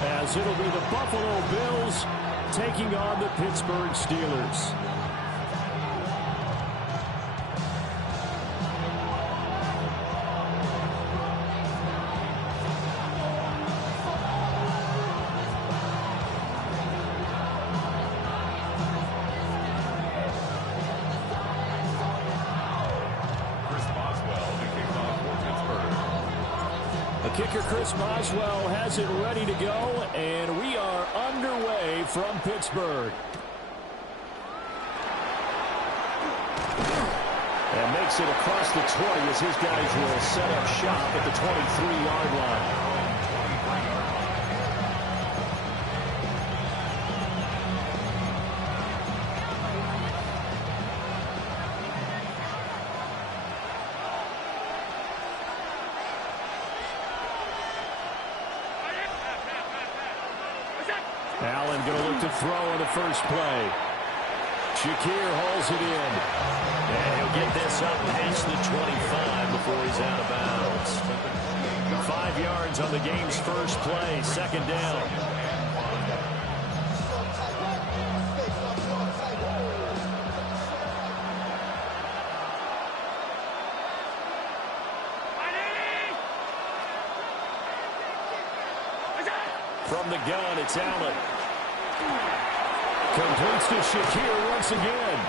as it'll be the Buffalo Bills taking on the Pittsburgh Steelers. Kicker Chris Boswell has it ready to go, and we are underway from Pittsburgh. And makes it across the 20 as his guys will set up shop at the 23-yard line. Allen going to look to throw on the first play. Shakir hauls it in. And he'll get this up past the 25 before he's out of bounds. 5 yards on the game's first play, second down. From the gun, it's Allen. Completes to Shakir once again.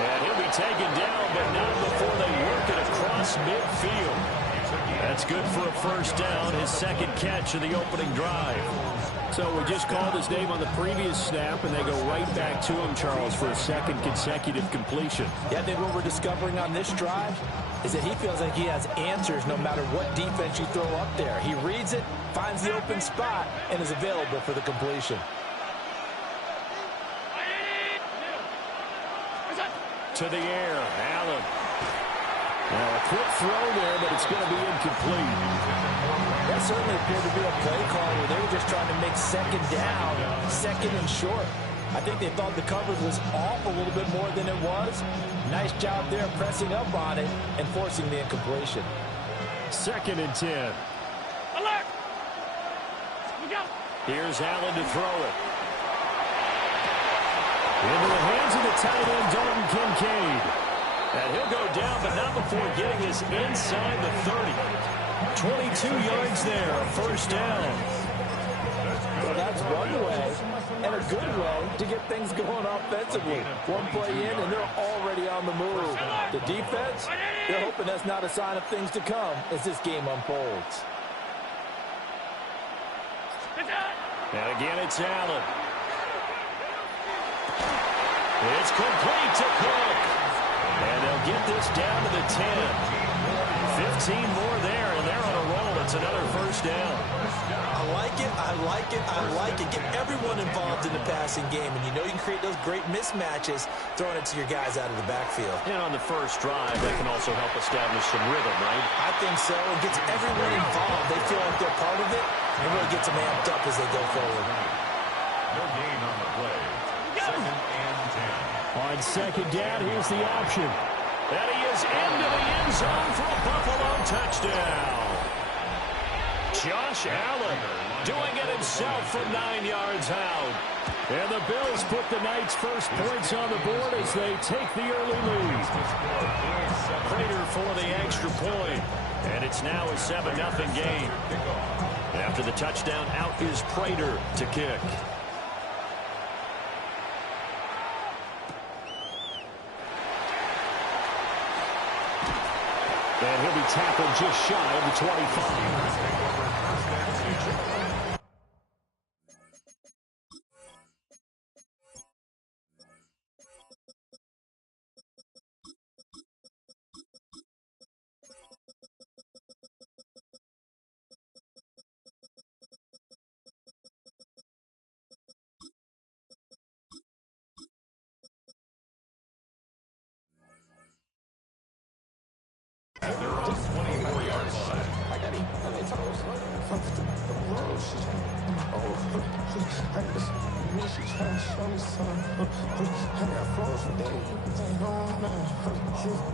And he'll be taken down, but not before they work it across midfield. That's good for a first down, his second catch of the opening drive. So we just called his name on the previous snap, and they go right back to him, Charles, for a second consecutive completion. Yeah, I think what we're discovering on this drive is that he feels like he has answers no matter what defense you throw up there. He reads it, finds the open spot, and is available for the completion. To the air, Allen. Now a quick throw there, but it's going to be incomplete. That certainly appeared to be a play call where they were just trying to make second down, second and short. I think they thought the coverage was off a little bit more than it was. Nice job there pressing up on it and forcing the incompletion. 2nd and 10. Alert! Here's Allen to throw it. Into the hands of the tight end, Dalton Kincaid. And he'll go down, but not before getting this inside the 30. 22 yards there, first down. Well, that's one way, and a good way, to get things going offensively. One play in, and they're already on the move. The defense, they're hoping that's not a sign of things to come as this game unfolds. And again, it's Allen. It's complete to Cook. And they'll get this down to the 10. 15 more there, and they're on a roll. It's another first down. I like it, I like it, I like it. Get everyone involved in the passing game, and you know you can create those great mismatches throwing it to your guys out of the backfield. And on the first drive, that can also help establish some rhythm, right? I think so. It gets everyone involved. They feel like they're part of it, and really gets them amped up as they go forward. No gain on the play. 2nd and 10. On second down, here's the option. And he is into the end zone for a Buffalo touchdown. Josh Allen doing it himself from 9 yards out. And the Bills put the Knights' first points on the board as they take the early lead. Prater for the extra point. And it's now a 7-0 game. After the touchdown, out is Prater to kick. And he'll be tackled just shy of the 25.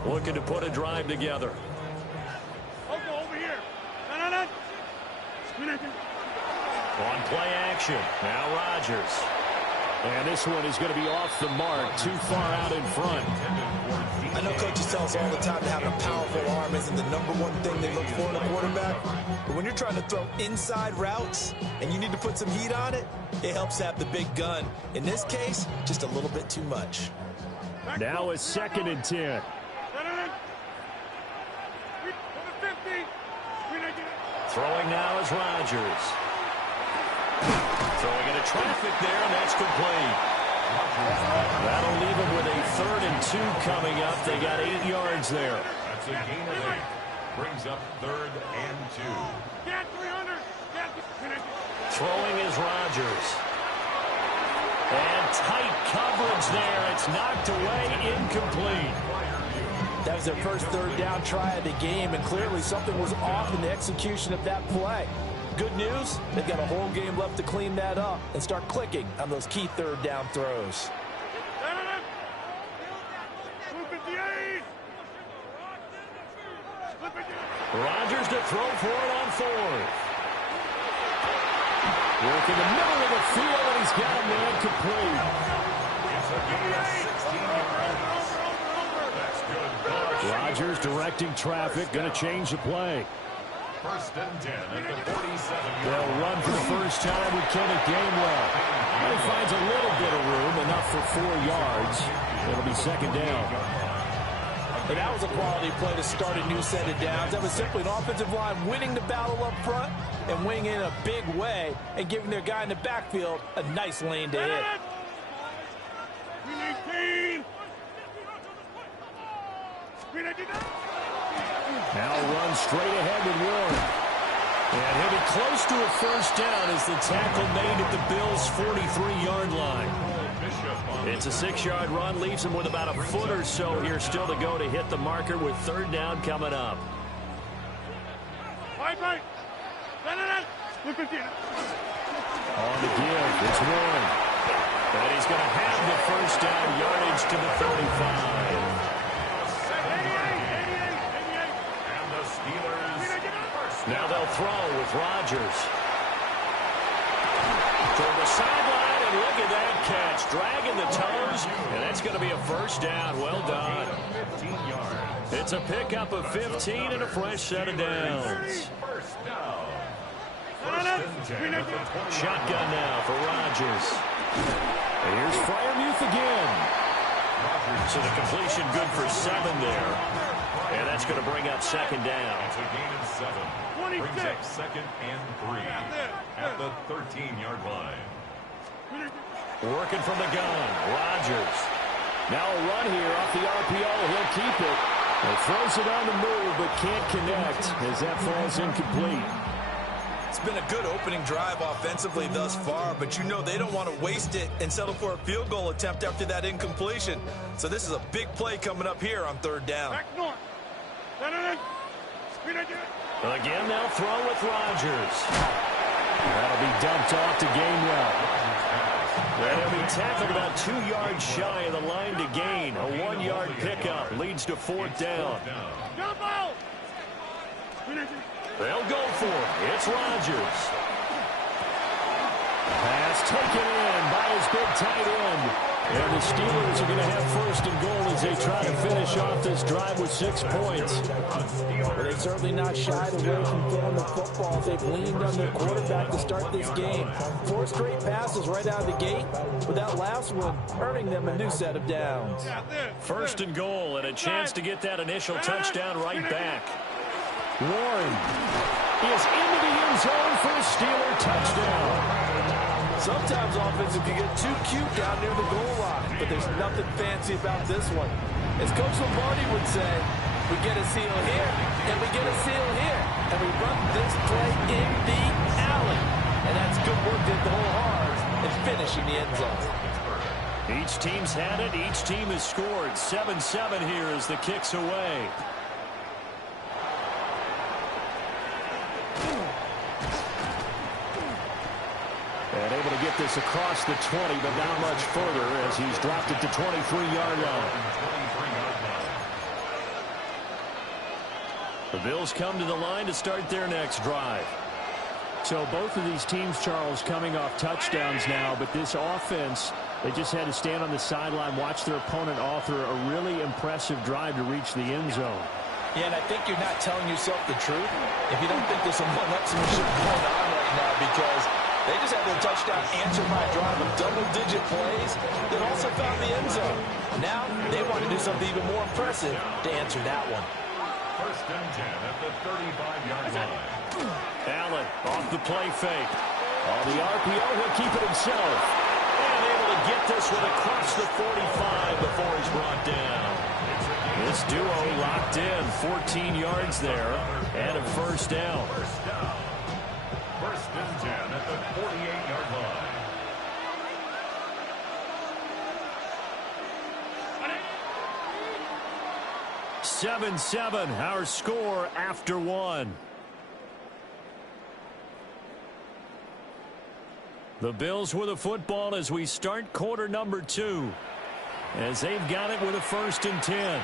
Looking to put a drive together. Over here. On play action. Now Rodgers. And this one is going to be off the mark, too far out in front. I know coaches tell us all the time that having a powerful arm isn't the #1 thing they look for in a quarterback. But when you're trying to throw inside routes and you need to put some heat on it, it helps have the big gun. In this case, just a little bit too much. Now a 2nd and 10. Throwing now is Rodgers. Throwing into traffic there, and that's complete. That'll leave them with a 3rd and 2 coming up. They got 8 yards there. That's a gain of 8. Brings up 3rd and 2. Throwing is Rodgers. And tight coverage there. It's knocked away, incomplete. That was their first 3rd down try of the game, and clearly something was off in the execution of that play. Good news, they've got a whole game left to clean that up and start clicking on those key 3rd down throws. Rodgers to throw for it on 4th. Work in the middle of the field, and he's got a man complete. It's a gain of 16 yards. That's good. Rodgers directing traffic, going to change the play. 1st and 10 at the 47. They'll run for the first time with Kenneth Gainwell. And he finds a little bit of room, enough for 4 yards. It'll be 2nd down. And that was a quality play to start a new set of downs. That was simply an offensive line winning the battle up front and winning in a big way and giving their guy in the backfield a nice lane to hit. Now run straight ahead with Warren. And he'll be close to a first down as the tackle made at the Bills' 43-yard line. It's a 6-yard run, leaves him with about a foot or so here still to go to hit the marker with 3rd down coming up. On the give, it's Warren. And he's going to have the first down, yardage to the 35. Now they'll throw with Rodgers. Toward the sideline, and look at that catch. Dragging the toes, and that's going to be a first down. Well done. It's a pickup of 15 and a fresh set of downs. Shotgun now for Rodgers. And here's Freiermuth again. So the completion good for 7 there. And that's going to bring up 2nd down. It's a gain of 7. Brings up 2nd and 3 at the 13-yard line. Working from the gun, Rodgers. Now a run here off the RPO. He'll keep it. He throws it on the move, but can't connect as that falls incomplete. It's been a good opening drive offensively thus far, but you know they don't want to waste it and settle for a field goal attempt after that incompletion. So this is a big play coming up here on 3rd down. Again, they'll throw with Rodgers. That'll be dumped off to Gainwell. And he'll be tackled about 2 yards shy of the line to gain. A 1-yard pickup leads to 4th down. They'll go for it. It's Rodgers. Pass taken in by his big tight end. And the Steelers are going to have 1st and goal as they try to finish off this drive with 6 points. Well, they've certainly not shied away from throwing the football. They've leaned on their quarterback to start this game. 4 straight passes right out of the gate, with that last one earning them a new set of downs. 1st and goal, and a chance to get that initial touchdown right back. Warren is into the end zone for a Steeler touchdown. Sometimes offenses can get too cute down near the goal line, but there's nothing fancy about this one. As Coach Lombardi would say, we get a seal here, and we get a seal here, and we run this play in the alley. And that's good work to hit the hole hard and finishing the end zone. Each team's had it. Each team has scored. 7-7 here as the kick's away. And able to get this across the 20, but not much further as he's dropped it to 23-yard line. The Bills come to the line to start their next drive. So both of these teams, Charles, coming off touchdowns now, but this offense, they just had to stand on the sideline, watch their opponent author a really impressive drive to reach the end zone. Yeah, and I think you're not telling yourself the truth if you don't think there's some one-upsmanship going on right now, because they just had their touchdown answered by a drive of double-digit plays that also found the end zone. Now they want to do something even more impressive to answer that one. First and 10 at the 35-yard line. Allen off the play fake. On the RPO, he'll keep it himself. And able to get this one across the 45 before he's brought down. This duo locked in, 14 yards there, and a first down. First and 10 at the 48-yard line. Seven, our score after one. The Bills with a football as we start quarter number 2, as they've got it with a first and 10.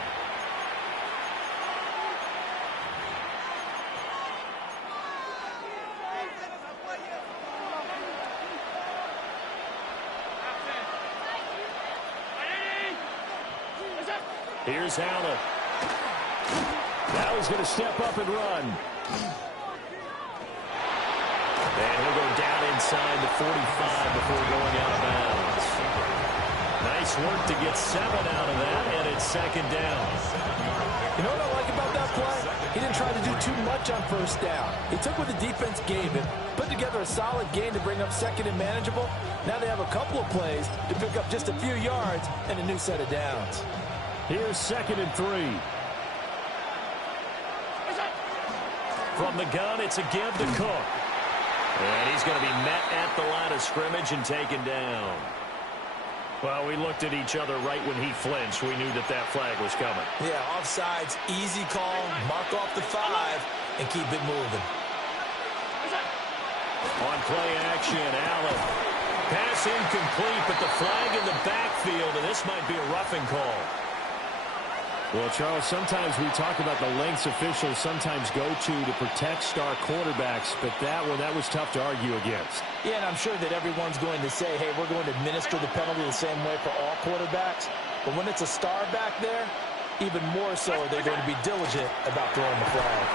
Here's Allen. Now he's going to step up and run. And he'll go down inside the 45 before going out of bounds. Nice work to get 7 out of that, and it's second down. You know what I like about that play? He didn't try to do too much on first down. He took what the defense gave him, put together a solid gain to bring up second and manageable. Now they have a couple of plays to pick up just a few yards and a new set of downs. Here's second and 3. From the gun, it's a give to Cook. And he's going to be met at the line of scrimmage and taken down. Well, we looked at each other right when he flinched. We knew that that flag was coming. Yeah, offsides, easy call, mark off the 5, and keep it moving. On play action, Allen. Pass incomplete, but the flag in the backfield, and this might be a roughing call. Well, Charles, sometimes we talk about the lengths officials sometimes go to protect star quarterbacks, but that was tough to argue against. Yeah, and I'm sure that everyone's going to say, hey, we're going to administer the penalty the same way for all quarterbacks. But when it's a star back there, even more so are they going to be diligent about throwing the flag.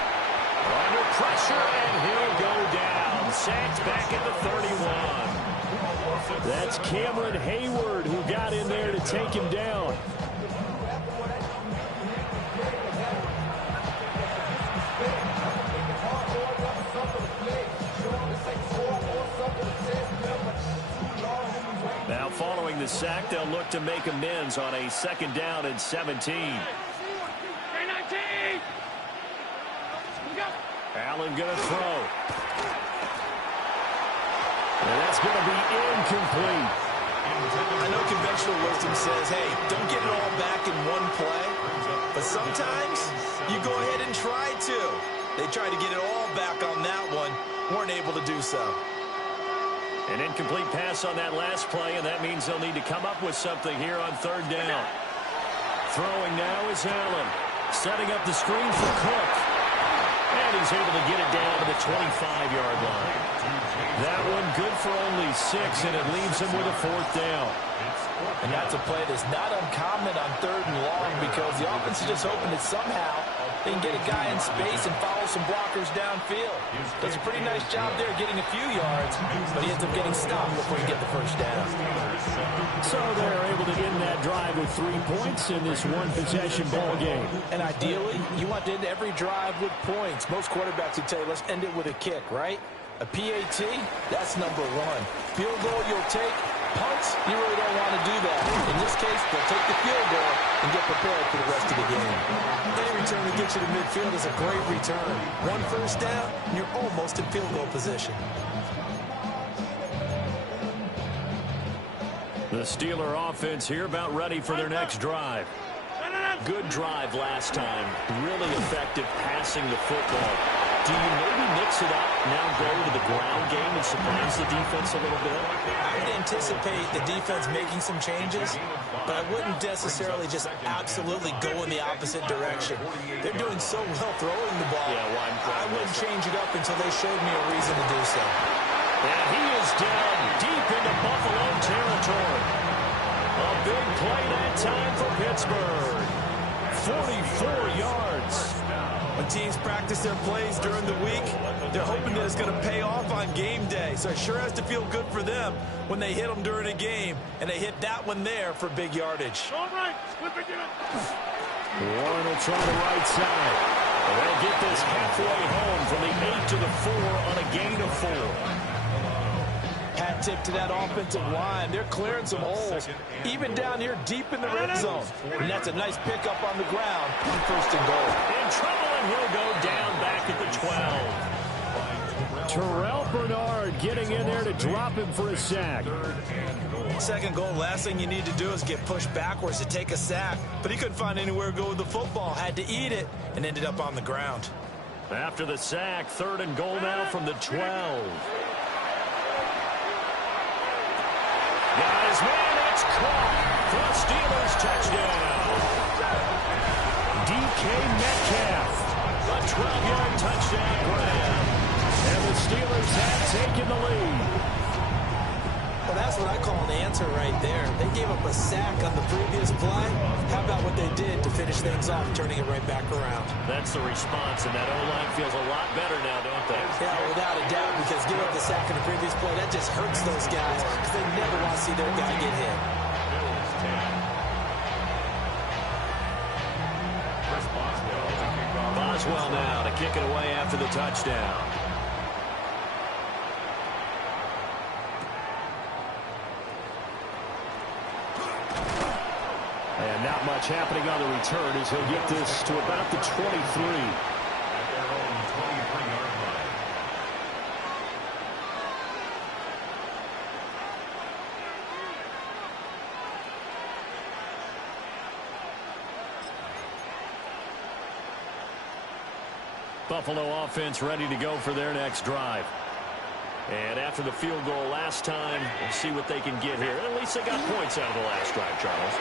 Under pressure, and he'll go down. Sacked back at the 31. That's Cameron Hayward who got in there to take him down. Now following the sack, they'll look to make amends on a second down and 17. Allen going to throw. And that's going to be incomplete. I know conventional wisdom says, hey, don't get it all back in one play. But sometimes you go ahead and try to. They tried to get it all back on that one. Weren't able to do so. An incomplete pass on that last play, and that means they'll need to come up with something here on third down. Throwing now is Allen. Setting up the screen for Cook. And he's able to get it down to the 25-yard line. That one good for only 6, and it leaves him with a fourth down. And that's a play that's not uncommon on third and long, because the offense is just hoping that somehow they can get a guy in space and follow some blockers downfield. Does a pretty nice job there getting a few yards, but he ends up getting stopped before he gets the first down. So they're able to end that drive with 3 points in this one-possession ball game. And ideally, you want to end every drive with points. Most quarterbacks would tell you, let's end it with a kick, right? A PAT, that's number 1. Field goal you'll take. Punts, you really don't want to do that. In this case, they'll take the field goal and get prepared for the rest of the game. Any return that gets you to midfield is a great return. 1 first down, and you're almost in field goal position. The Steeler offense here about ready for their next drive. Good drive last time. Really effective passing the football. do you maybe mix it up, now go to the ground game and surprise the defense a little bit? I would anticipate the defense making some changes, but I wouldn't necessarily just absolutely go in the opposite direction. They're doing so well throwing the ball. I wouldn't change it up until they showed me a reason to do so. And he is down deep into Buffalo territory. A big play that time for Pittsburgh. 44 yards. When teams practice their plays during the week, they're hoping that it's going to pay off on game day. So it sure has to feel good for them when they hit them during a game, and they hit that one there for big yardage. Warren will try the right side. They'll get this halfway home from the 8 to the 4 on a gain of 4. Hat tip to that offensive line. They're clearing some holes, even down here deep in the red zone. And that's a nice pickup on the ground on 1st and goal. In trouble, and he'll go down back at the 12. Terrell Bernard getting in there to drop him for a sack. 2nd goal, last thing you need to do is get pushed backwards to take a sack. But he couldn't find anywhere to go with the football. Had to eat it and ended up on the ground. After the sack, 3rd and goal now from the 12. Got his man, it's caught for a Steelers touchdown. DK Metcalf, a 12-yard touchdown grab. And the Steelers have taken the lead. Well, that's what I call an answer right there. They gave up a sack on the previous play. How about what they did to finish things off, turning it right back around? That's the response, and that O-line feels a lot better now, don't they? Yeah, without a doubt, because giving up the sack in the previous play, that just hurts those guys because they never want to see their guy get hit. Boswell now to kick it away after the touchdown. And not much happening on the return as he'll get this to about the 23. At their own 23-yard line. Buffalo offense ready to go for their next drive. And after the field goal last time, we'll see what they can get here. At least they got points out of the last drive, Charles.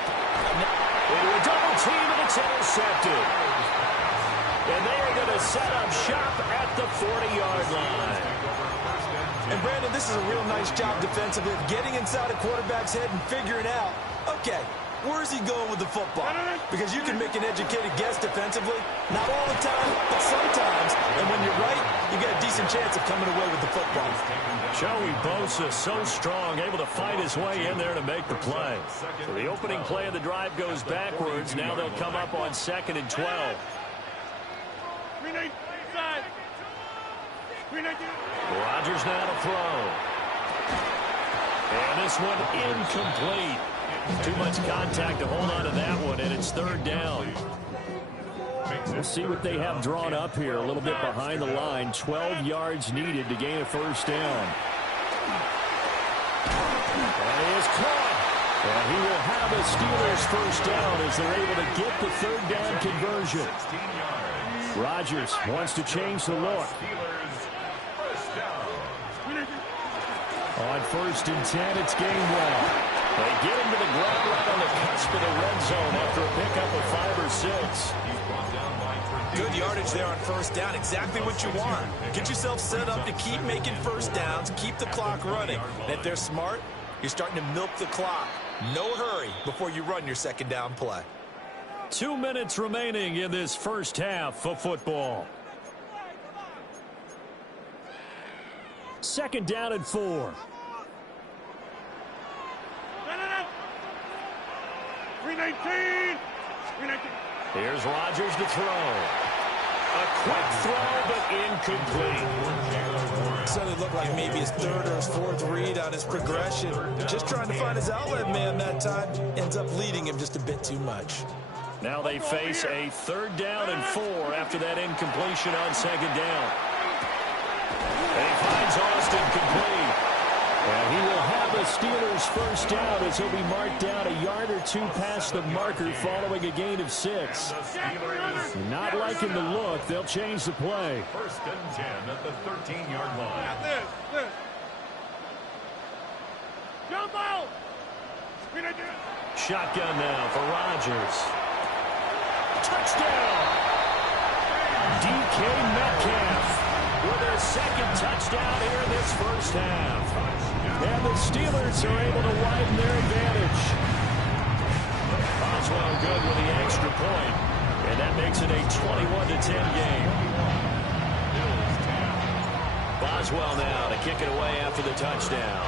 Into a double team, and it's intercepted. And they are going to set up shop at the 40-yard line. And, Brandon, this is a real nice job defensively of getting inside a quarterback's head and figuring out, okay, where's he going with the football? Because you can make an educated guess defensively. Not all the time, but sometimes. And when you're right, you got a decent chance of coming away with the football. Joey Bosa, so strong, able to fight his way in there to make the play. So the opening play of the drive goes backwards. Now they'll come up on 2nd and 12. Rodgers now to throw. And this one incomplete. Too much contact to hold on to that one, and it's 3rd down. We'll see what they have drawn up here. A little bit behind the line. 12 yards needed to gain a 1st down. And he is caught. And he will have a Steelers 1st down as they're able to get the 3rd down conversion. Rodgers wants to change the look. On 1st and 10, it's Gainwell. They get him to the ground right on the cusp of the red zone after a pickup of 5 or 6. Good yardage there on 1st down. Exactly what you want. Get yourself set up to keep making 1st downs, keep the clock running. And if they're smart, you're starting to milk the clock. No hurry before you run your 2nd down play. 2 minutes remaining in this first half of football. 2nd down and 4. Here's Rodgers to throw. A quick throw, but incomplete. So it looked like maybe his 3rd or his 4th read on his progression. Just trying to find his outlet man that time. Ends up leading him just a bit too much. Now they face a 3rd down and 4 after that incompletion on 2nd down. And he finds Austin complete. And he will have a the Steelers first down as he'll be marked down a yard or two past the marker following a gain of 6. Not liking the look. They'll change the play. First and 10 at the 13-yard line. Jump out! Shotgun now for Rodgers. Touchdown! DK Metcalf with his second touchdown here in this first half. And the Steelers are able to widen their advantage. Boswell good with the extra point. And that makes it a 21-10 game. Boswell now to kick it away after the touchdown.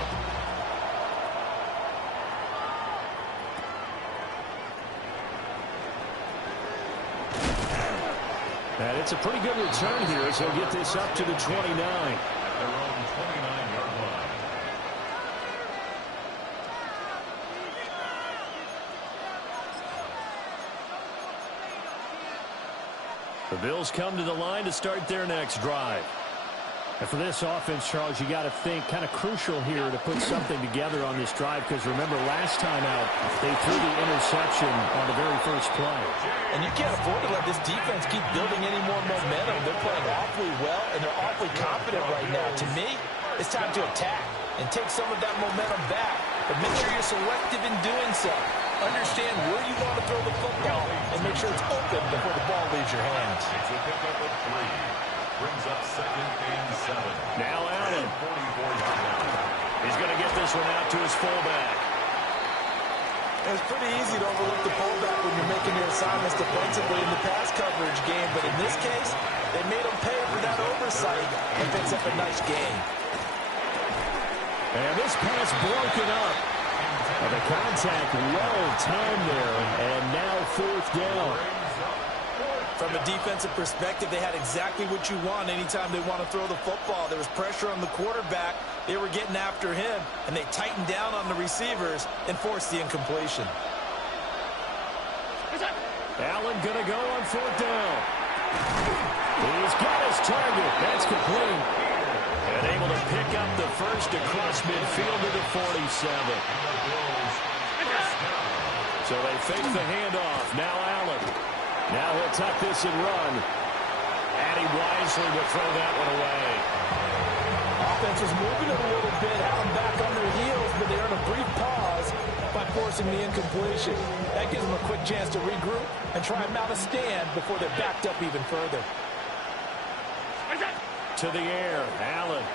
And it's a pretty good return here as he'll get this up to the 29. At their own 29-yard line. The Bills come to the line to start their next drive. And for this offense, Charles, you got to think kind of crucial here to put something together on this drive, because remember last time out they threw the interception on the very first play. And you can't afford to let this defense keep building any more momentum. They're playing awfully well, and they're awfully confident right now. To me, it's time to attack and take some of that momentum back. But make sure you're selective in doing so. Understand where you want to throw the football and make sure it's open before the ball leaves your hands. It's a pickup of 3. Brings up second and 7. Now Allen. 44-yard line. He's going to get this one out to his fullback. It's pretty easy to overlook the fullback when you're making your assignments defensively in the pass coverage game, but in this case, they made him pay for that oversight and picks up a nice gain. And this pass broken up. And the contact well timed there, and now fourth down. From a defensive perspective, they had exactly what you want anytime they want to throw the football. There was pressure on the quarterback. They were getting after him, and they tightened down on the receivers and forced the incompletion. Allen going to go on fourth down. He's got his target. That's complete. And able to pick up the first across midfield to the 47. So they fake the handoff. Now Allen. Now he'll tuck this and run. And he wisely will throw that one away. Offense is moving it a little bit, had them back on their heels, but they earn a brief pause by forcing the incompletion. That gives them a quick chance to regroup and try and mount a stand before they're backed up even further. To the air, Allen.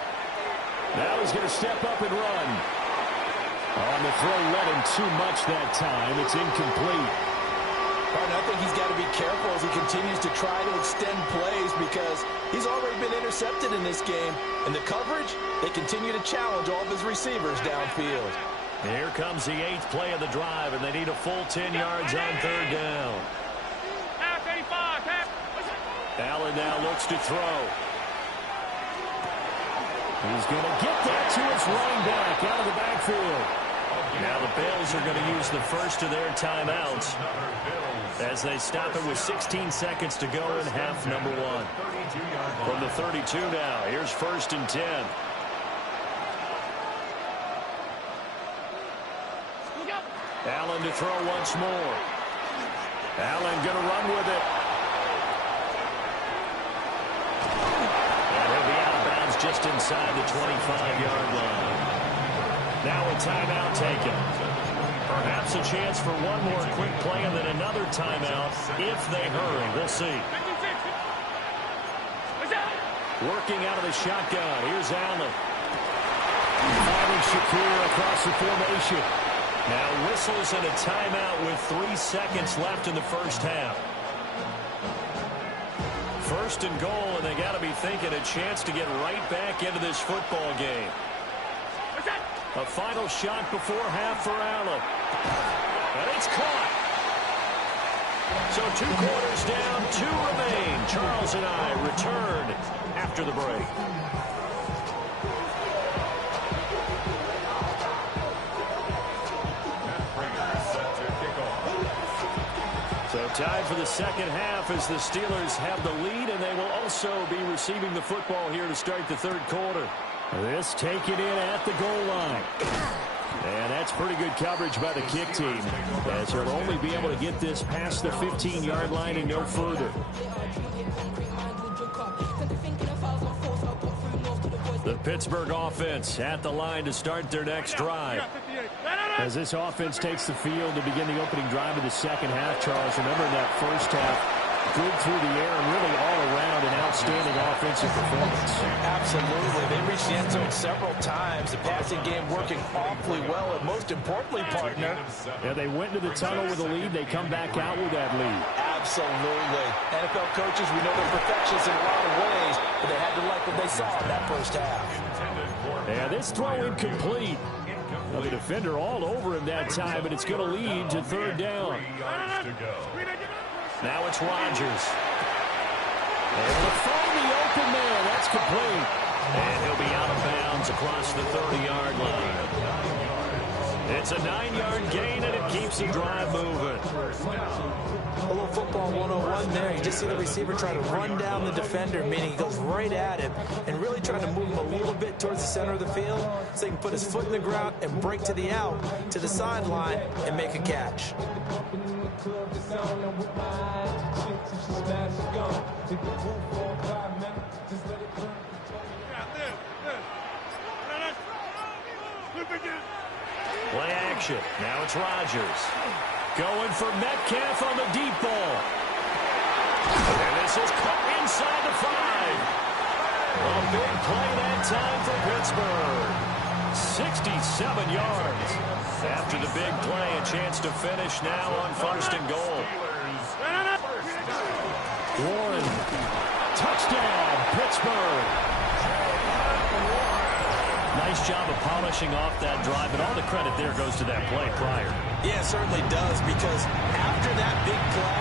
Now he's going to step up and run. On the throw, led him too much that time. It's incomplete. I think he's got to be careful as he continues to try to extend plays because he's already been intercepted in this game. And the coverage, they continue to challenge all of his receivers downfield. Here comes the 8th play of the drive, and they need a full 10 yards on third down. Allen now looks to throw. He's going to get that to his running back out of the backfield. Now the Bills are going to use the first of their timeouts as they stop it with 16 seconds to go in half number 1. From the 32 now, here's first and 10. Allen to throw once more. Allen going to run with it. And he'll be out of bounds just inside the 25-yard line. Now a timeout taken. Perhaps a chance for one more quick play and then another timeout if they hurry. We'll see. Working out of the shotgun. Here's Allen. Finding Shakir across the formation. Now whistles and a timeout with 3 seconds left in the first half. First and goal, and they got to be thinking a chance to get right back into this football game. A final shot before half for Allen. And it's caught. So 2 quarters down, 2 remain. Charles and I return after the break. So time for the second half as the Steelers have the lead, and they will also be receiving the football here to start the third quarter. This taken in at the goal line. that's pretty good coverage by the kick team, as they'll only be able to get this past the 15-yard line and no further. The Pittsburgh offense at the line to start their next drive. As this offense takes the field to begin the opening drive of the second half, Charles, remember in that first half, good through the air and really all around an outstanding offensive performance. Absolutely. They reached the end zone several times. The passing game working awfully well, and most importantly, partner. Yeah, they went into the tunnel with a lead. They come back out with that lead. Absolutely. NFL coaches, we know they're perfectionists in a lot of ways, but they had to like what they saw in that first half. Yeah, this throw incomplete. Well, the defender all over him that time, but it's going to lead to third down. Now it's Rodgers. Able to find the open man. That's complete. And he'll be out of bounds across the 30-yard line. It's a 9-yard gain, and it keeps the drive moving. A little football 101 there. You just see the receiver try to run down the defender, meaning he goes right at him and really trying to move him a little bit towards the center of the field so he can put his foot in the ground and break to the out, to the sideline, and make a catch. Play action. Now it's Rodgers. Going for Metcalf on the deep ball. And this is caught inside the 5. A big play that time for Pittsburgh. 67 yards. After the big play, a chance to finish now on 1st and goal. Warren. Touchdown, Pittsburgh. Nice job of polishing off that drive, and all the credit there goes to that play prior. Yeah, it certainly does, because after that big play,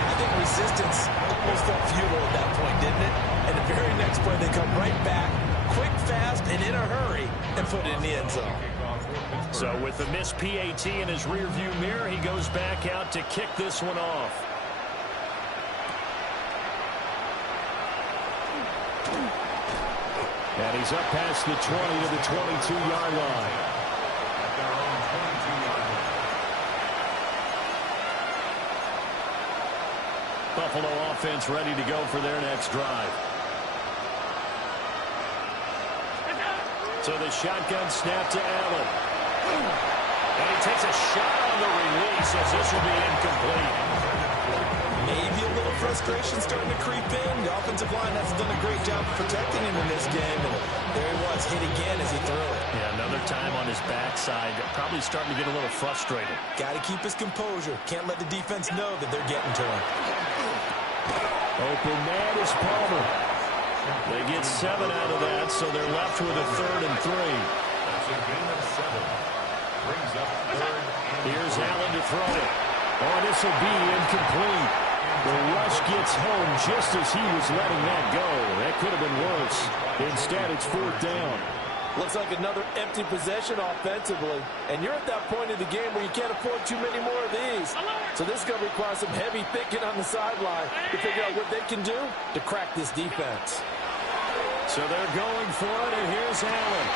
I think resistance almost felt futile at that point, didn't it? And the very next play, they come right back, quick, fast, and in a hurry, and put it in the end zone. So with the missed PAT in his rearview mirror, he goes back out to kick this one off. And he's up past the 20 to the 22-yard line. Buffalo offense ready to go for their next drive. So the shotgun snap to Allen. And he takes a shot on the release as this will be incomplete. Maybe a little frustration starting to creep in. The offensive line has done a great job of protecting him in this game. And there he was, hit again as he threw it. Yeah, another time on his backside. Probably starting to get a little frustrated. Got to keep his composure. Can't let the defense know that they're getting to him. Open man is Palmer. They get 7 out of that, so they're left with a 3rd and 3. That's a gain of 7. Brings up 3rd. Here's Allen to throw it. Oh, this will be incomplete. The rush gets home just as he was letting that go. That could have been worse. Instead, it's 4th down. Looks like another empty possession offensively. And you're at that point in the game where you can't afford too many more of these. So this is going to require some heavy thinking on the sideline to figure out what they can do to crack this defense. So they're going for it, and here's Allen.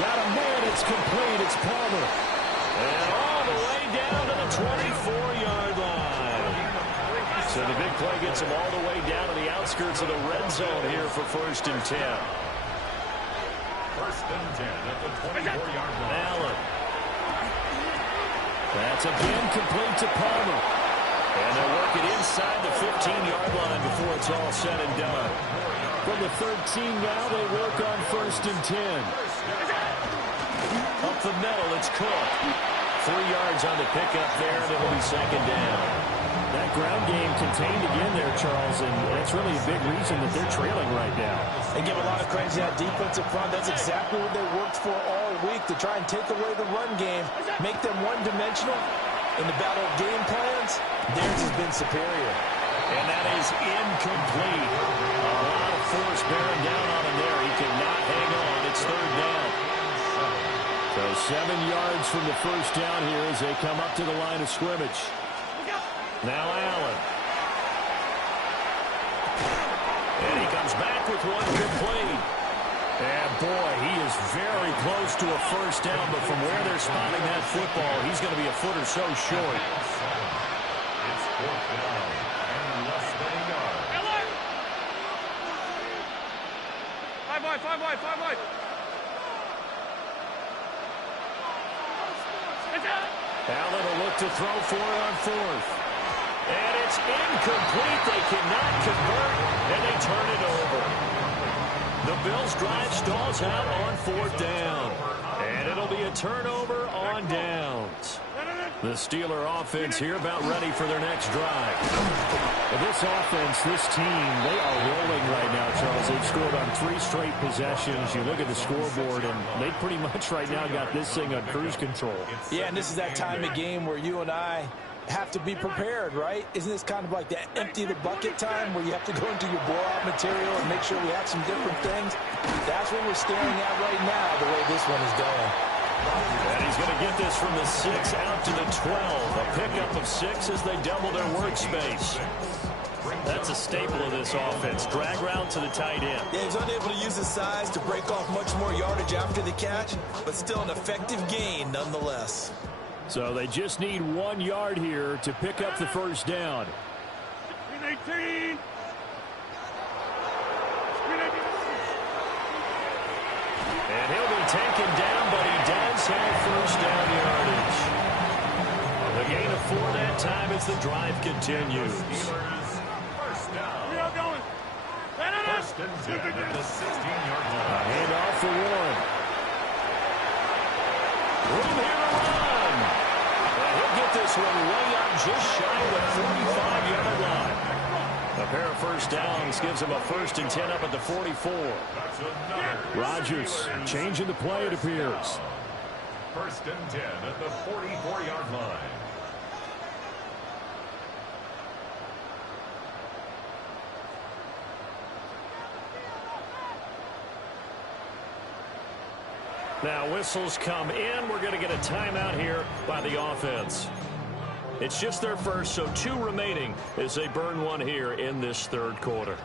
Got a man, it's complete. It's Palmer. And all the way down to the 24-yard line. So the big play gets him all the way down to the outskirts of the red zone here for 1st and 10. 1st and 10 at the 24-yard line. Allen. That's again complete to Palmer. And they'll work it inside the 15-yard line before it's all said and done. From the 13 now, they work on 1st and 10. Up the middle, it's Cook. 3 yards on the pickup there, and it'll be 2nd down. That ground game contained again there, Charles, and that's really a big reason that they're trailing right now. They give a lot of credit to that defensive front. That's exactly what they worked for all week, to try and take away the run game, make them one-dimensional. In the battle of game plans, theirs has been superior. And that is incomplete. A lot of force bearing down on him there. He cannot hang on. It's 3rd down. So 7 yards from the 1st down here as they come up to the line of scrimmage. Now Allen. And he comes back with one complete. And boy, he is very close to a first down, but from where they're spotting that football, he's going to be a foot or so short. It's fourth down and less than a yard. Five wide. Allen will look to throw for it on fourth. And it's incomplete. They cannot convert, and they turn it over. The Bills' drive stalls out on fourth down. And it'll be a turnover on downs. The Steeler offense here about ready for their next drive. Well, this offense, this team, they are rolling right now, Charles. They've scored on 3 straight possessions. You look at the scoreboard, and they pretty much right now got this thing on cruise control. Yeah, and this is that time of game where you and I have to be prepared, right? Isn't this kind of like that empty the bucket time where you have to go into your blowout material and make sure we have some different things? That's what we're staring at right now, the way this one is going. And he's going to get this from the 6 out to the 12. A pickup of 6 as they double their workspace. That's a staple of this offense. Drag route to the tight end. Yeah, he's unable to use his size to break off much more yardage after the catch, but still an effective gain nonetheless. So they just need 1 yard here to pick up the first down. 18. And he'll be taken down, but he does have first down yardage. The gain of 4 that time as the drive continues. First down. We are going. First and 10 at the 16-yard line. Handoff for Warren. Room here to run. And he'll get this one way up just shy of the 45-yard line. A pair of first downs gives him a first and 10 up at the 44. Rodgers changing the play, it appears. First and 10 at the 44-yard line. Now whistles come in. We're going to get a timeout here by the offense. It's just their first, so 2 remaining as they burn 1 here in this third quarter.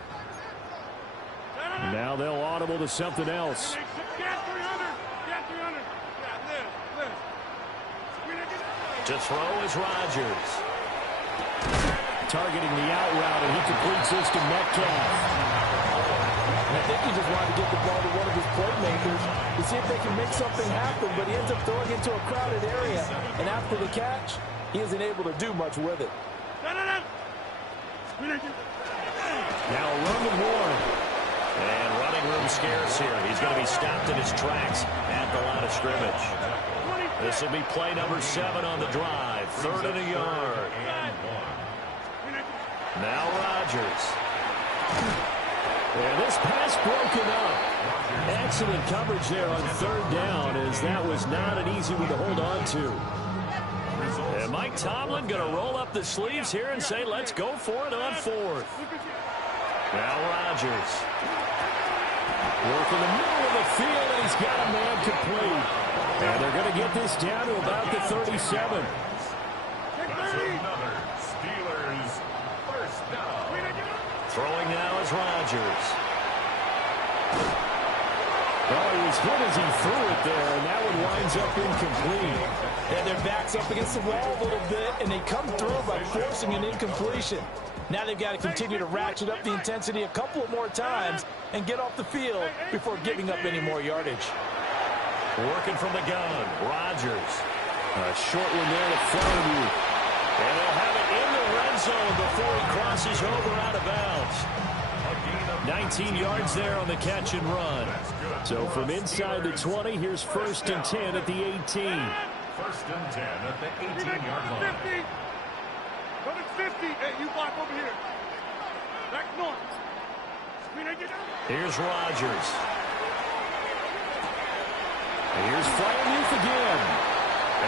Now they'll audible to something else. To throw is Rodgers. Targeting the out route, and he completes this to Metcalf. And I think he just wanted to get the ball to one of his playmakers to see if they can make something happen, but he ends up throwing it into a crowded area. And after the catch, he isn't able to do much with it. Now a run to Warren. And running room scarce here. He's going to be stopped in his tracks at the line of scrimmage. This will be play number 7 on the drive. 3rd and a yard. Now Rodgers. And this pass broken up. Excellent coverage there on 3rd down, as that was not an easy one to hold on to. And Mike Tomlin going to roll up the sleeves here and say, let's go for it on 4th. Now Rodgers. Work in the middle of the field, and he's got a man complete. And they're going to get this down to about the 37. That's another Steelers first down. Throwing now is Rodgers. Well, he was hit as he threw it there, and that one winds up incomplete. And their back's up against the wall a little bit, and they come through by forcing an incompletion. Now they've got to continue to ratchet up the intensity a couple of more times and get off the field before giving up any more yardage. Working from the gun, Rodgers. A short one there to Fairview. And they'll have it in the red zone before he crosses over out of bounds. 19 yards there on the catch and run. So from inside the 20, here's 1st and 10 at the 18. 1st and 10 at the 18-yard line. 50. Coming 50. Hey, you block over here. Back north. Here's Rodgers. Here's Freiermuth again.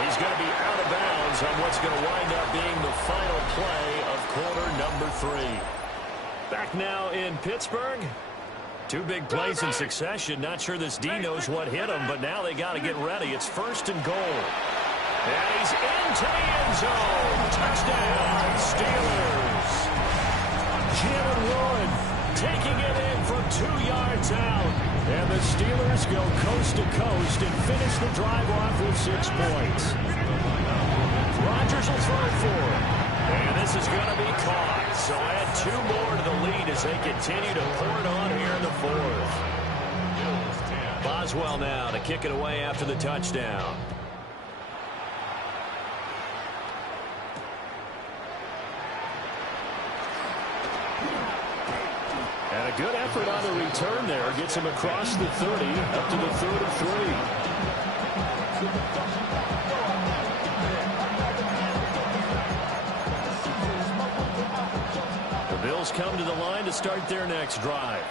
He's going to be out of bounds on what's going to wind up being the final play of quarter number 3. Back now in Pittsburgh. 2 big plays in succession. Not sure this D knows what hit him, but now they got to get ready. It's 1st and goal. And he's into the end zone. Touchdown, Steelers. Jalen Warren taking it in from 2 yards out. And the Steelers go coast to coast and finish the drive off with 6 points. Rodgers will throw for it. And this is going to be caught. So add 2 more to the lead as they continue to pour it on here in the 4th. Boswell now to kick it away after the touchdown. And a good effort on the return there. Gets him across the 30, up to the 33. The Bills come to the line to start their next drive.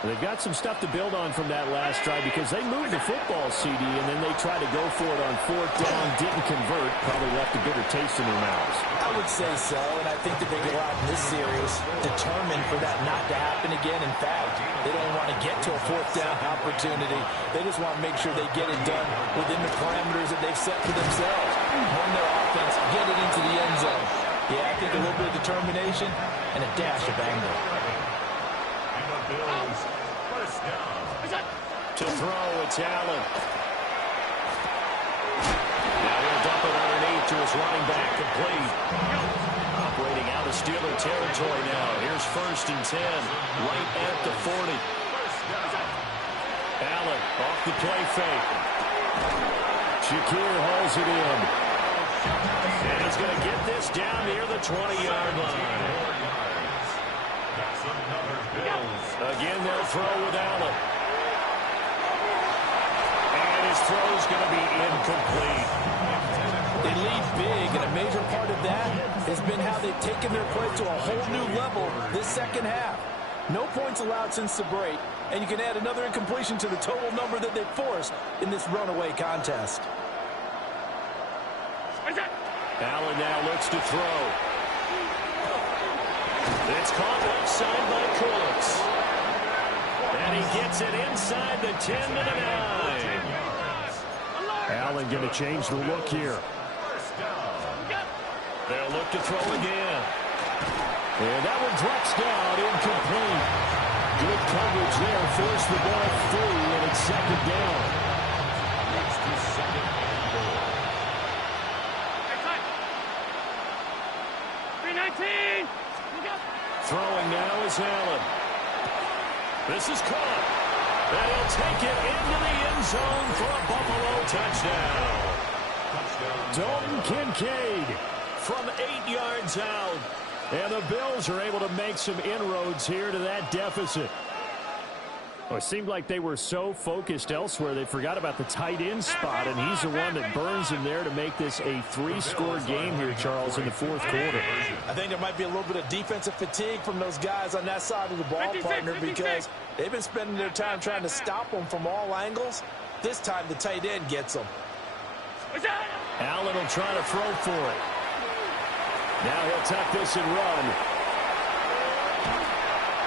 They've got some stuff to build on from that last drive because they moved the football, CD, and then they tried to go for it on 4th down, didn't convert, probably left a bitter taste in their mouths. I would say so, and I think that they go out in this series determined for that not to happen again. In fact, they don't want to get to a 4th down opportunity. They just want to make sure they get it done within the parameters that they've set for themselves. Run their offense, get it into the end zone. Yeah, I think a little bit of determination and a dash of anger. Bills, first down. To throw, it's Allen. Now he'll dump it underneath to his running back, complete. Operating out of Steeler territory now. Here's 1st and 10, right at the 40. Allen off the play fake. Shakir hauls it in. And he's going to get this down near the 20-yard line. Again, they'll throw with Allen. And his throw's going to be incomplete. They lead big, and a major part of that has been how they've taken their play to a whole new level this second half. No points allowed since the break, and you can add another incompletion to the total number that they forced in this runaway contest. Allen now looks to throw. It's caught left side by Cooks. And he gets it inside the 10 to the 9. Allen going to change the look here. They'll look to throw again. And that one drops down, incomplete. Good coverage there, forced the ball free, and it's 2nd down. Next to 2nd and 319. Throwing now is Allen. This is caught. And he'll take it into the end zone for a Buffalo touchdown. Dalton Kincaid From 8 yards out. And the Bills are able to make some inroads here to that deficit. Well, it seemed like they were so focused elsewhere, they forgot about the tight end spot, and he's the one that burns him there to make this a 3-score game here, Charles, in the 4th quarter. I think there might be a little bit of defensive fatigue from those guys on that side of the ball, partner, because they've been spending their time trying to stop them from all angles. This time the tight end gets them. Allen will try to throw for it. Now he'll tuck this and run.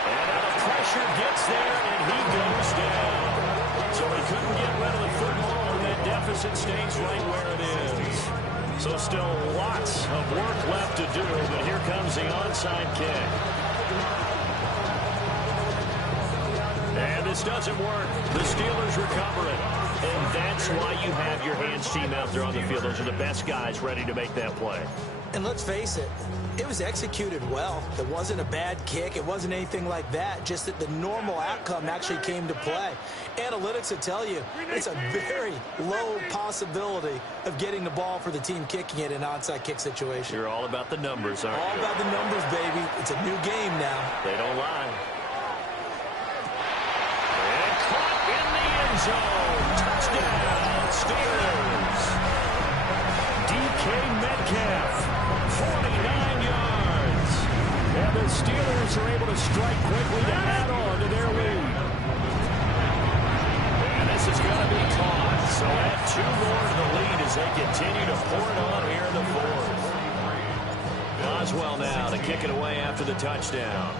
And out of pressure gets there, and he goes down. So he couldn't get rid of the football, and that deficit stays right where it is. So still lots of work left to do, but here comes the onside kick. And this doesn't work. The Steelers recover it. And that's why you have your hands team out there on the field. Those are the best guys ready to make that play. And let's face it, it was executed well. It wasn't a bad kick. It wasn't anything like that. Just that the normal outcome actually came to play. Analytics will tell you it's a very low possibility of getting the ball for the team kicking it in an onside kick situation. You're all about the numbers, aren't you? All about the numbers, baby. It's a new game now. They don't lie. And caught in the end zone. Touchdown, Steelers. DK Metcalf, 49 yards. And the Steelers are able to strike quickly to add on to their lead. And this is going to be caught. So add 2 more to the lead as they continue to pour it on here in the 4th. Boswell now to kick it away after the touchdown.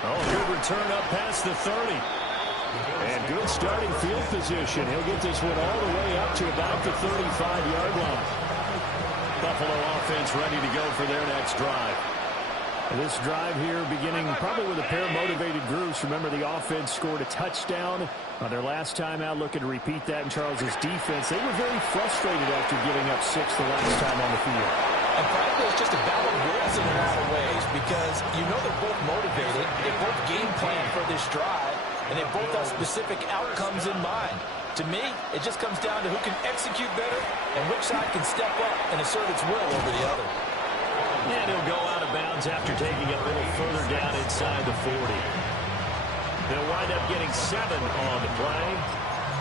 Oh, good return up past the 30. And good starting field position. He'll get this one all the way up to about the 35-yard line. Buffalo offense ready to go for their next drive. And this drive here beginning probably with a pair of motivated groups. Remember, the offense scored a touchdown on their last time out, looking to repeat that in Charles's defense. They were very frustrated after giving up 6 the last time on the field. And frankly, it's just a battle of wills in a lot of ways because you know they're both motivated. They both game plan for this drive, and they both have specific outcomes in mind. To me, it just comes down to who can execute better and which side can step up and assert its will over the other. And he'll go out of bounds after taking it a little further down inside the 40. They'll wind up getting 7 on the play,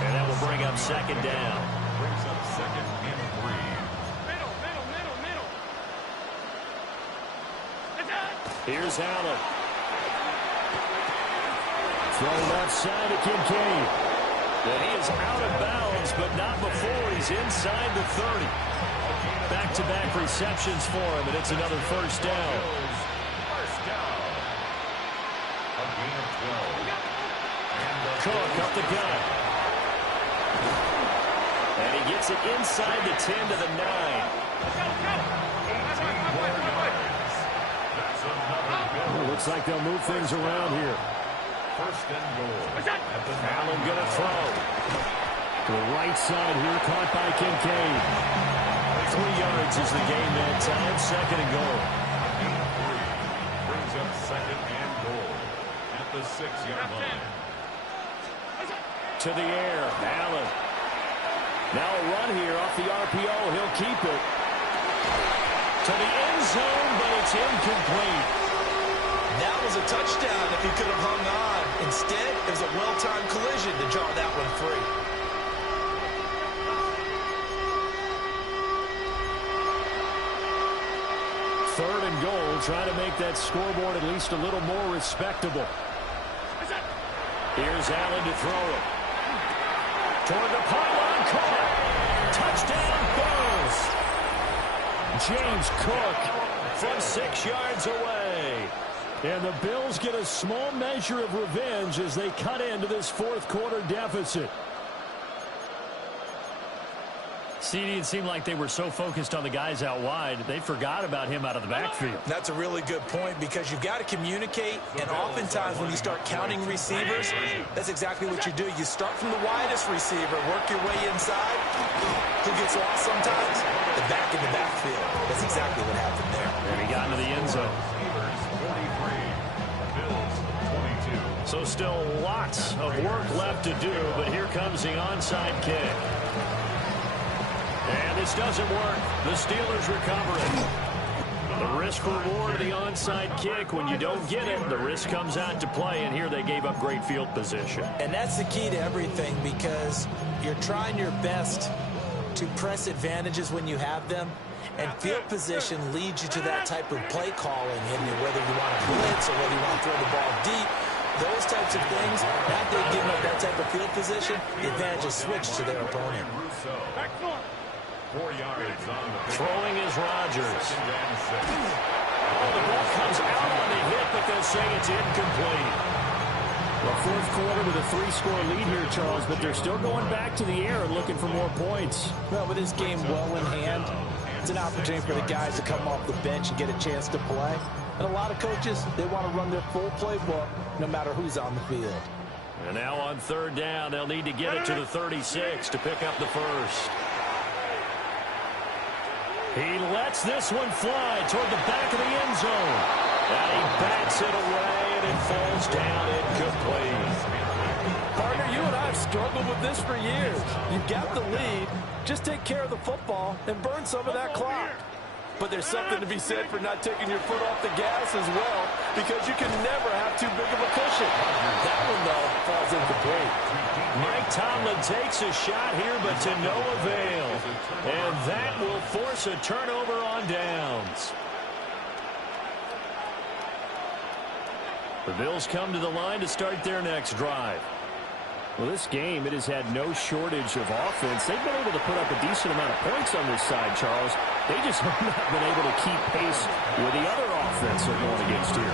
and that will bring up second down. Brings up second and 3. Here's Allen. Thrown outside to Kincaid. And he is out of bounds, but not before he's inside the 30. Back-to-back receptions for him, and it's another first down. First down. A gain of 12. Cook up the gut. And he gets it inside the 10 to the 9. 18 more yards. That's another Bills. Looks like they'll move things around here. First and goal. Allen going to throw. To the right side here, caught by Kincaid. 3 yards is the game that time. Second and goal. Gain of 3. Brings up second and goal at the 6-yard line. To the air. Allen. Now a run here off the RPO. He'll keep it. To the end zone, but it's incomplete. That was a touchdown if he could have hung on. Instead, it was a well-timed collision to draw that one free. Third and goal, trying to make that scoreboard at least a little more respectable. Here's Allen to throw it. Toward the pylon, caught. Touchdown, Bills. James Cook from 6 yards away. And the Bills get a small measure of revenge as they cut into this fourth quarter deficit. CD, it seemed like they were so focused on the guys out wide, they forgot about him out of the backfield. That's a really good point because you've got to communicate, and oftentimes when you start counting receivers, that's exactly what you do. You start from the widest receiver, work your way inside. Who gets lost sometimes? The back in the backfield. That's exactly what happened there. And he got into the end zone. 43. Bills 22. So still lots of work left to do, but here comes the onside kick. And this doesn't work. The Steelers recover it. The risk-reward of the onside kick, when you don't get it, the risk comes out to play, and here they gave up great field position. And that's the key to everything because you're trying your best to press advantages when you have them, and field position leads you to that type of play calling, and whether you want to blitz or whether you want to throw the ball deep, those types of things, now they've given up that type of field position, the advantage is switched to their opponent. 4 yards on the Throwing is Rodgers. second and 6. Oh, the ball comes out on the hit, but they'll say it's incomplete. Well, fourth quarter with a 3-score lead here, Charles, but they're still going back to the air and looking for more points. Well, with this game well in hand, it's an opportunity for the guys to come off the bench and get a chance to play. And a lot of coaches, they want to run their full playbook no matter who's on the field. And now on third down, they'll need to get it to the 36 to pick up the first. He lets this one fly toward the back of the end zone. And he bats it away, and it falls down incomplete. Partner, you and I have struggled with this for years. You've got the lead. Just take care of the football and burn some of that clock. But there's something to be said for not taking your foot off the gas as well, because you can never have too big of a cushion. That one, though, falls incomplete. Mike Tomlin takes a shot here, but to no avail. And that will force a turnover on downs. The Bills come to the line to start their next drive. Well, this game, it has had no shortage of offense. They've been able to put up a decent amount of points on this side, Charles. They just have not been able to keep pace with the other offense they're going against here.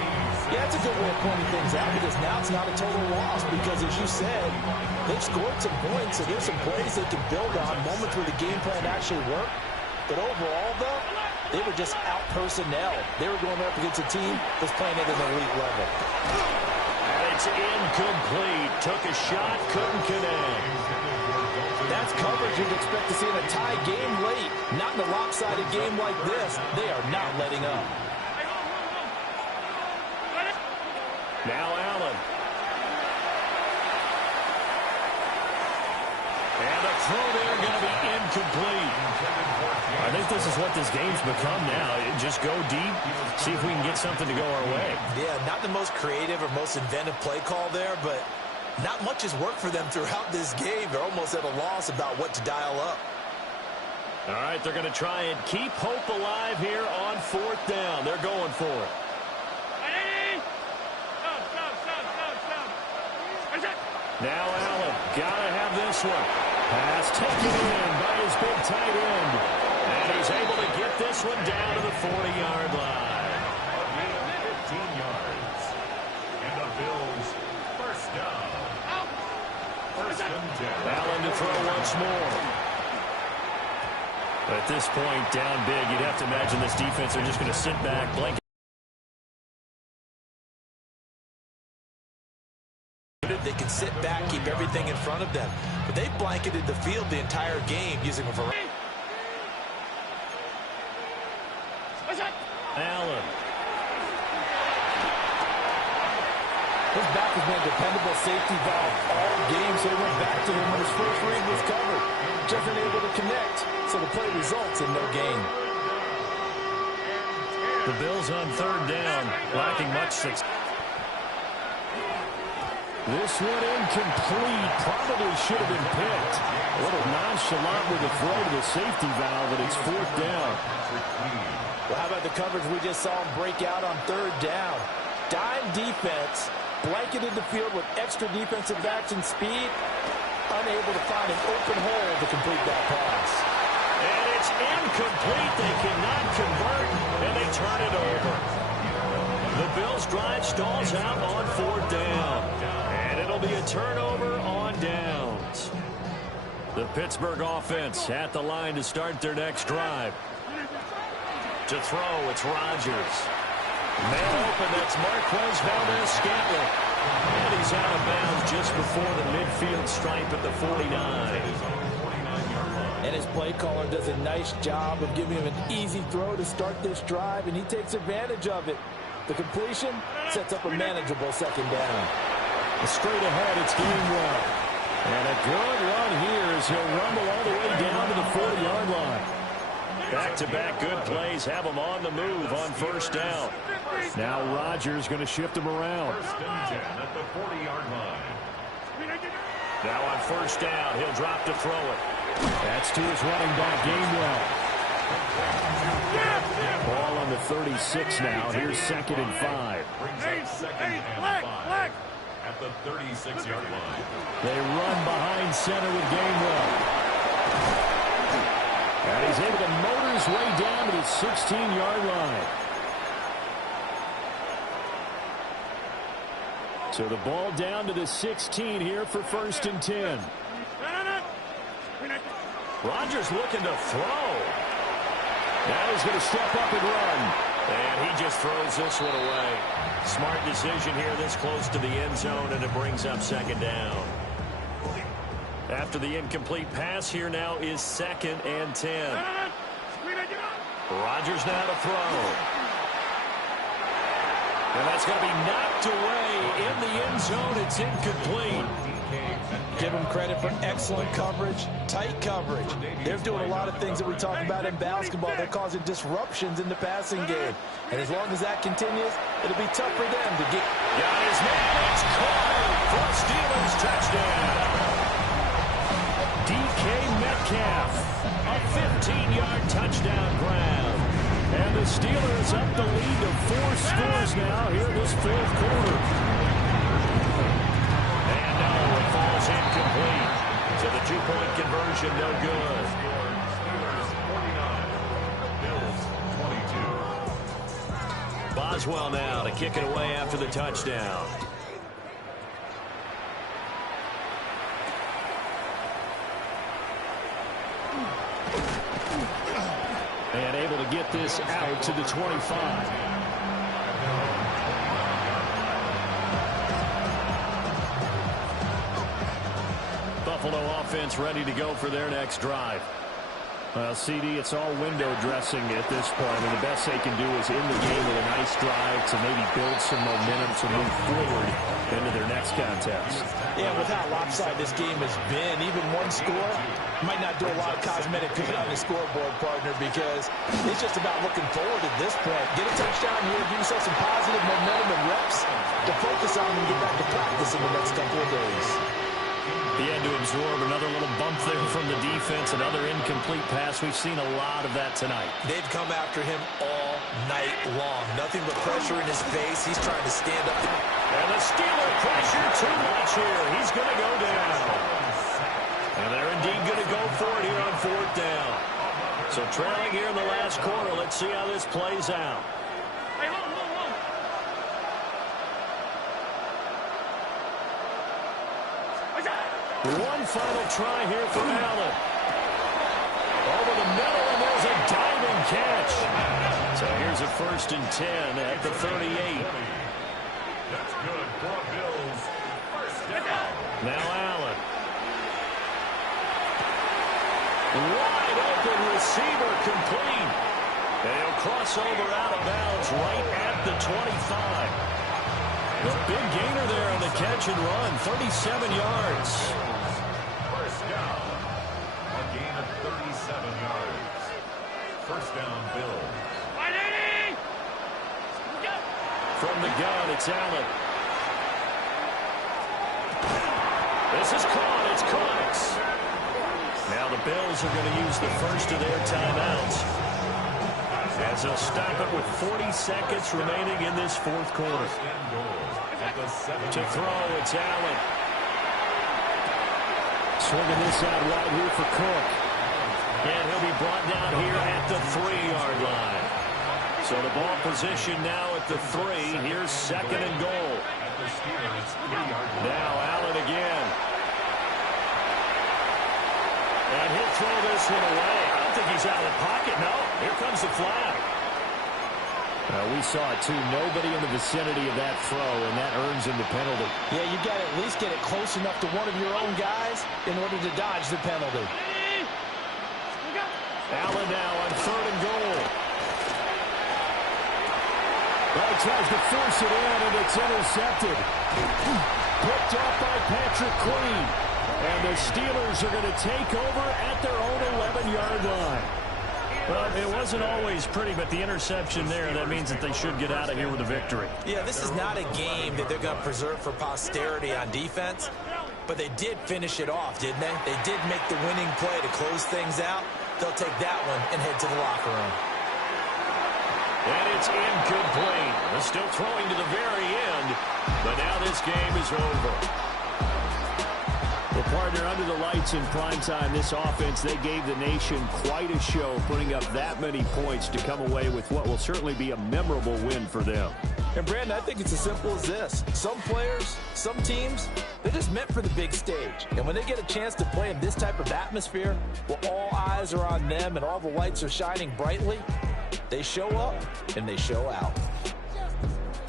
Yeah, it's a good way of pointing things out because now it's not a total loss because, as you said, they've scored some points, so there's some plays they can build on, moments where the game plan actually worked. But overall, though, They were just out-personnel. They were going up against a team that's playing at an elite level. And it's incomplete. Took a shot, couldn't connect. That's coverage you'd expect to see in a tie game late. Not in a lopsided game like this. They are not letting up. Now Allen. And a throw there going to be incomplete. I think this is what this game's become now. Just go deep, see if we can get something to go our way. Yeah, not the most creative or most inventive play call there, but not much has worked for them throughout this game. They're almost at a loss about what to dial up. All right, they're going to try and keep hope alive here on 4th down. They're going for it. Now Allen, gotta have this one. Pass taken in by his big tight end. And he's able to get this one down to the 40-yard line. 15 yards. And the Bills, first down. First and 10. Allen to throw once more. At this point, down big, you'd have to imagine this defense are just going to sit back, blanket. They can sit back, keep everything in front of them. But they blanketed the field the entire game using a variety. Allen. His back has been a dependable safety valve all game, so he went back to him when his first read was covered. Just unable to connect, so the play results in no gain. The Bills on 3rd down, lacking much success. This one incomplete. Probably should have been picked. A little nonchalant with the throw to the safety valve, and it's 4th down. Well, how about the coverage we just saw him break out on 3rd down? Dime defense, blanketed the field with extra defensive backs and speed, unable to find an open hole to complete that pass. And it's incomplete. They cannot convert, and they turn it over. The Bills' drive stalls out on 4th down. And it'll be a turnover on downs. The Pittsburgh offense at the line to start their next drive. To throw, it's Rodgers. Man open, that's Marquez Valdes-Scantling. And he's out of bounds just before the midfield stripe at the 49. And his play caller does a nice job of giving him an easy throw to start this drive, and he takes advantage of it. The completion sets up a manageable 2nd down. Straight ahead, it's Gainwell. And a good run here as he'll rumble all the way down to the 40-yard line. Back-to-back good plays have him on the move on 1st down. Now Rodgers going to shift him around. 1st and 10 at the 40-yard line. Now on 1st down, he'll drop to throw it. That's to his running back, Gainwell. Ball on the 36 now. Here's 2nd and 5. Brings up 2nd and 5 at the 36-yard line. They run behind center with Gainwell. And he's able to motor his way down to the 16-yard line. So the ball down to the 16 here for 1st and 10. Rodgers looking to throw. Now he's going to step up and run. And he just throws this one away. Smart decision here this close to the end zone, and it brings up 2nd down. After the incomplete pass, here now is 2nd and 10. Rodgers now to throw. And that's going to be knocked away in the end zone. It's incomplete. Give them credit for excellent coverage, tight coverage. They're doing a lot of things that we talk about in basketball. They're causing disruptions in the passing game. And as long as that continues, it'll be tough for them to get. Got his man. It's caught for a Steelers touchdown. DK Metcalf, a 15-yard touchdown grab. And the Steelers up the lead to 4 scores now here in this 4th quarter. And no, it falls incomplete. So the 2-point conversion no good. Steelers 49, Bills 22. Boswell now to kick it away after the touchdown. And able to get this out to the 25. Buffalo offense ready to go for their next drive. Well, CD, it's all window dressing at this point, and the best they can do is in the game with a nice drive to maybe build some momentum to move forward into their next contest. Yeah, with how lopsided this game has been, even one score might not do a lot of cosmetic good on the scoreboard, partner, because it's just about looking forward at this point. Get a touchdown here, give yourself some positive momentum and reps to focus on and get back to practice in the next couple of days. He had to absorb another little bump there from the defense, another incomplete pass. We've seen a lot of that tonight. They've come after him all night long. Nothing but pressure in his face. He's trying to stand up. And the Steeler pressure too much here. He's going to go down. And they're indeed going to go for it here on 4th down. So trailing here in the last quarter. Let's see how this plays out. One final try here from Allen. Over the middle, and there's a diving catch. So here's a 1st and 10 at the 38. That's good for Bills. 1st down. Now Allen. Wide open receiver complete. And he'll cross over out of bounds right at the 25. The big gainer there on the catch and run, 37 yards. A gain of 37 yards. 1st down, Bills. From the gun, it's Allen. This is caught. It's Cox. Now the Bills are going to use the first of their timeouts, as they'll stop it with 40 seconds remaining in this 4th quarter. To throw, it's Allen. Swinging this out wide here for Cook. And he'll be brought down here at the 3-yard line. So the ball position now at the 3. Here's 2nd and goal. Now Allen again. And he'll throw this one away. I don't think he's out of the pocket. No, here comes the flag. We saw it, too. Nobody in the vicinity of that throw, and that earns him the penalty. Yeah, you've got to at least get it close enough to one of your own guys in order to dodge the penalty. Allen now on 3rd and goal. Well, he tries to force it in, and it's intercepted. Picked up by Patrick Queen. And the Steelers are going to take over at their own 11-yard line. Well, it wasn't always pretty, but the interception there, that means that they should get out of here with a victory. Yeah, this is not a game that they're going to preserve for posterity on defense, but they did finish it off, didn't they? They did make the winning play to close things out. They'll take that one and head to the locker room. And it's incomplete. They're still throwing to the very end, but now this game is over. Well, partner, under the lights in primetime, this offense, they gave the nation quite a show, putting up that many points to come away with what will certainly be a memorable win for them. And, Brandon, I think it's as simple as this. Some players, some teams, they're just meant for the big stage. And when they get a chance to play in this type of atmosphere, where all eyes are on them and all the lights are shining brightly, they show up and they show out.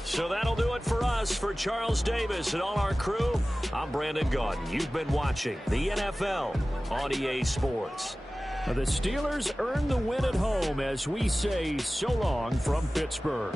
So that'll do it for us. For Charles Davis and all our crew, I'm Brandon Gaudin. You've been watching the NFL on EA Sports. The Steelers earn the win at home as we say so long from Pittsburgh.